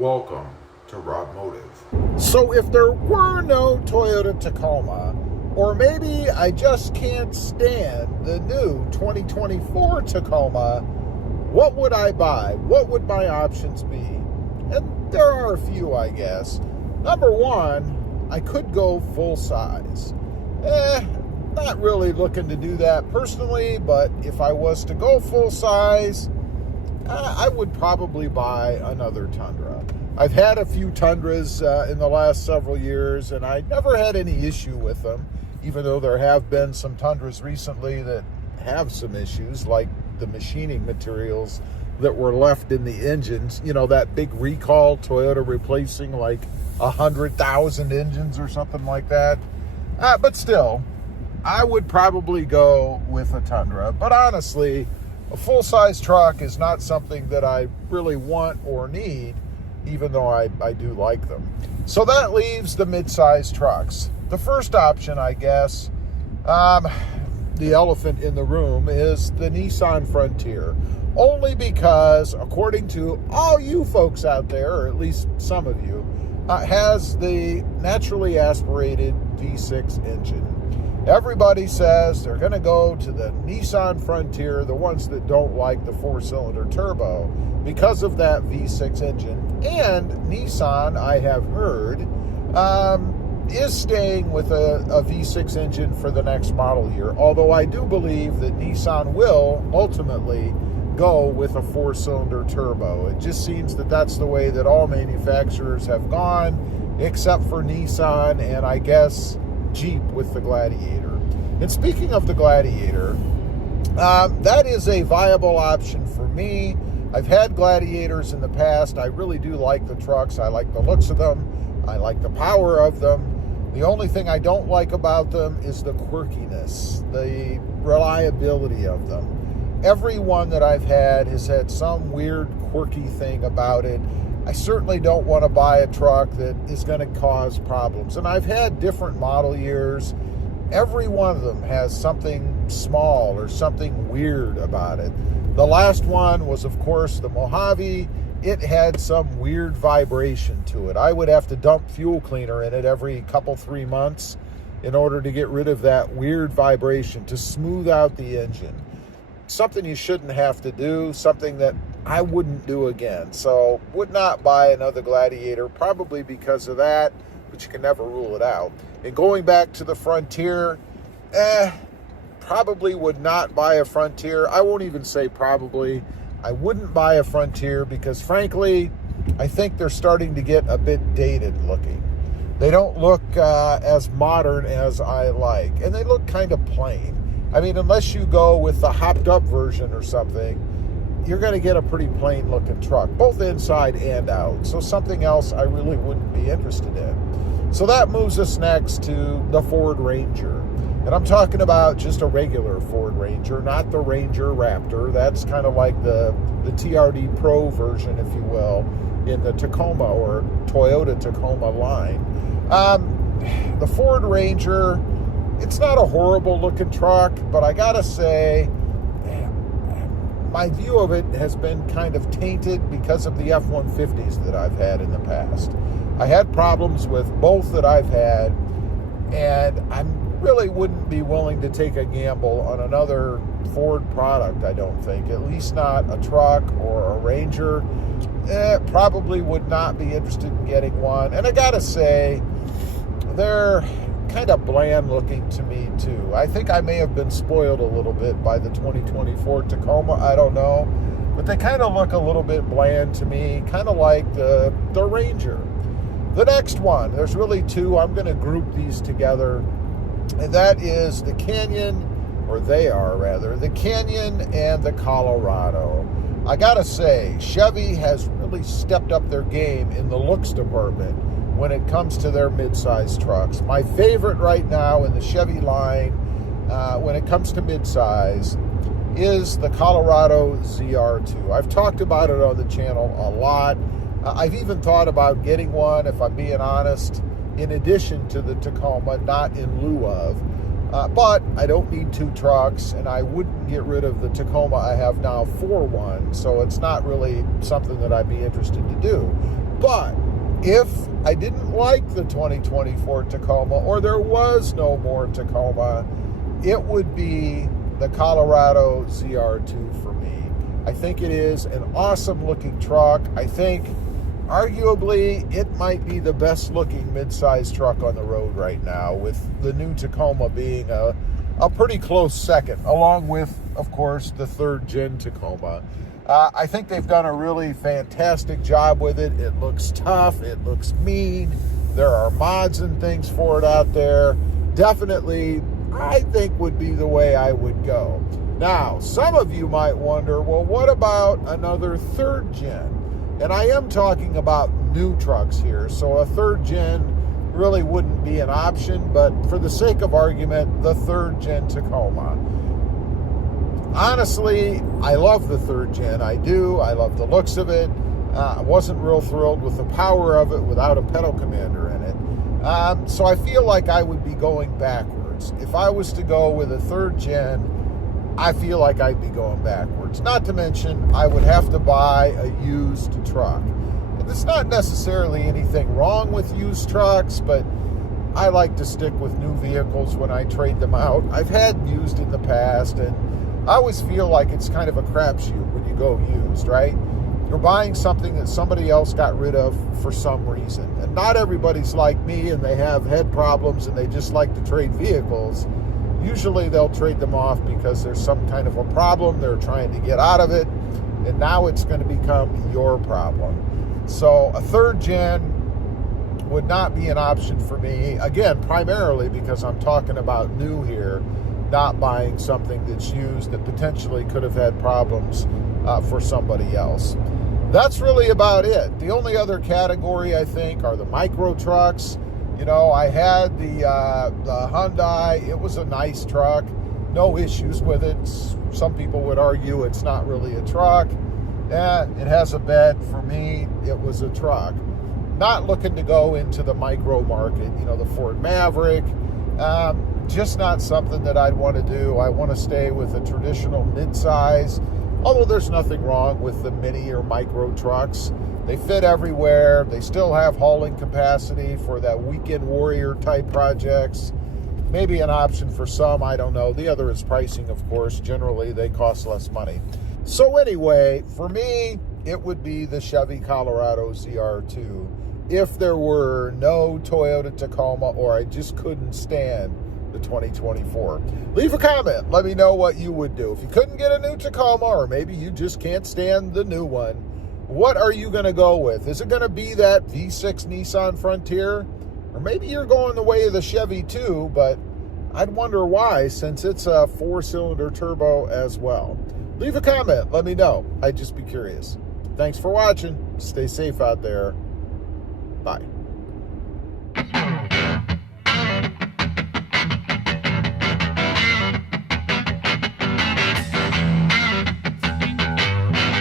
Welcome to RobMotive. So if there were no Toyota Tacoma, or maybe I just can't stand the new 2024 Tacoma, what would I buy? What would my options be? And there are a few, I guess. Number one, I could go full size. Not really looking to do that personally, but if I was to go full size, I would probably buy another Tundra. I've had a few Tundras in the last several years, and I never had any issue with them, even though there have been some Tundras recently that have some issues, like the machining materials that were left in the engines. You know, that big recall, Toyota replacing like 100,000 engines or something like that. But still, I would probably go with a Tundra. But honestly, a full-size truck is not something that I really want or need, even though I do like them. So that leaves the mid-size trucks. The first option, I guess, the elephant in the room, is the Nissan Frontier. Only because, according to all you folks out there, or at least some of you, has the naturally aspirated V6 engine. Everybody says they're going to go to the Nissan Frontier, the ones that don't like the four-cylinder turbo, because of that V6 engine. And Nissan, I have heard, is staying with a V6 engine for the next model year, although I do believe that Nissan will ultimately go with a four-cylinder turbo. It just seems that that's the way that all manufacturers have gone, except for Nissan and I guess Jeep with the Gladiator. And speaking of the Gladiator, that is a viable option for me. I've had Gladiators in the past. I really do like the trucks. I like the looks of them. I like the power of them. The only thing I don't like about them is the quirkiness, the reliability of them. Every one that I've had has had some weird, quirky thing about it. I certainly don't want to buy a truck that is going to cause problems. And I've had different model years. Every one of them has something small or something weird about it. The last one was, of course, the Mojave. It had some weird vibration to it. I would have to dump fuel cleaner in it every couple, 3 months in order to get rid of that weird vibration, to smooth out the engine. Something you shouldn't have to do, something that I wouldn't do again. So would not buy another Gladiator, probably because of that, but you can never rule it out. And going back to the Frontier, probably would not buy a Frontier. I won't even say probably. I wouldn't buy a Frontier because, frankly, I think they're starting to get a bit dated looking. They don't look as modern as I like, and they look kind of plain. I mean, unless you go with the hopped up version or something, you're going to get a pretty plain looking truck, both inside and out. So something else I really wouldn't be interested in. So that moves us next to the Ford Ranger. And I'm talking about just a regular Ford Ranger, not the Ranger Raptor. That's kind of like the TRD Pro version, if you will, in the Tacoma or Toyota Tacoma line. The Ford Ranger, it's not a horrible looking truck, but I gotta say, my view of it has been kind of tainted because of the F-150s that I've had in the past. I had problems with both that I've had, and I really wouldn't be willing to take a gamble on another Ford product, I don't think. At least not a truck or a Ranger. Probably would not be interested in getting one. And I gotta say, they're kind of bland looking to me too. I think I may have been spoiled a little bit by the 2024 Tacoma, I don't know, but they kind of look a little bit bland to me, kind of like the Ranger. The next one, there's really two. I'm going to group these together, and that is the Canyon, or they are rather, the Canyon and the Colorado. I gotta say, Chevy has really stepped up their game in the looks department when it comes to their mid-size trucks. My favorite right now in the Chevy line, when it comes to mid-size, is the Colorado ZR2. I've talked about it on the channel a lot. I've even thought about getting one, if I'm being honest, in addition to the Tacoma, not in lieu of. But I don't need two trucks, and I wouldn't get rid of the Tacoma I have now for one, so it's not really something that I'd be interested to do. But if I didn't like the 2024 Tacoma, or there was no more Tacoma, it would be the Colorado ZR2 for me. I think it is an awesome looking truck. I think arguably it might be the best looking midsize truck on the road right now, with the new Tacoma being a pretty close second, along with, of course, the third gen Tacoma. I think they've done a really fantastic job with it. It looks tough. It looks mean. There are mods and things for it out there. Definitely, I think, would be the way I would go. Now, some of you might wonder, well, what about another third gen? And I am talking about new trucks here, so a third gen really wouldn't be an option, but for the sake of argument, the third gen Tacoma. Honestly, I love the third gen. I do. I love the looks of it. I wasn't real thrilled with the power of it without a pedal commander in it. So I feel like I would be going backwards. If I was to go with a third gen, I feel like I'd be going backwards. Not to mention, I would have to buy a used truck. And there's not necessarily anything wrong with used trucks, but I like to stick with new vehicles when I trade them out. I've had used in the past, and I always feel like it's kind of a crapshoot when you go used, right? You're buying something that somebody else got rid of for some reason. And not everybody's like me, and they have head problems, and they just like to trade vehicles. Usually they'll trade them off because there's some kind of a problem. They're trying to get out of it, and now it's going to become your problem. So a third gen would not be an option for me. Again, primarily because I'm talking about new here, not buying something that's used that potentially could have had problems for somebody else. That's really about it. The only other category, I think, are the micro trucks. You know, I had the Hyundai. It was a nice truck. No issues with it. Some people would argue it's not really a truck. It has a bed. For me, it was a truck. Not looking to go into the micro market. You know, the Ford Maverick. Just not something that I'd want to do. I want to stay with a traditional midsize, although there's nothing wrong with the mini or micro trucks. They fit everywhere. They still have hauling capacity for that weekend warrior type projects. Maybe an option for some, I don't know. The other is pricing, of course. Generally, they cost less money. So anyway, for me, it would be the Chevy Colorado ZR2 if there were no Toyota Tacoma, or I just couldn't stand the 2024. Leave a comment. Let me know what you would do. If you couldn't get a new Tacoma, or maybe you just can't stand the new one, what are you going to go with? Is it going to be that V6 Nissan Frontier? Or maybe you're going the way of the Chevy too, but I'd wonder why, since it's a 4-cylinder turbo as well. Leave a comment. Let me know. I'd just be curious. Thanks for watching. Stay safe out there. Bye.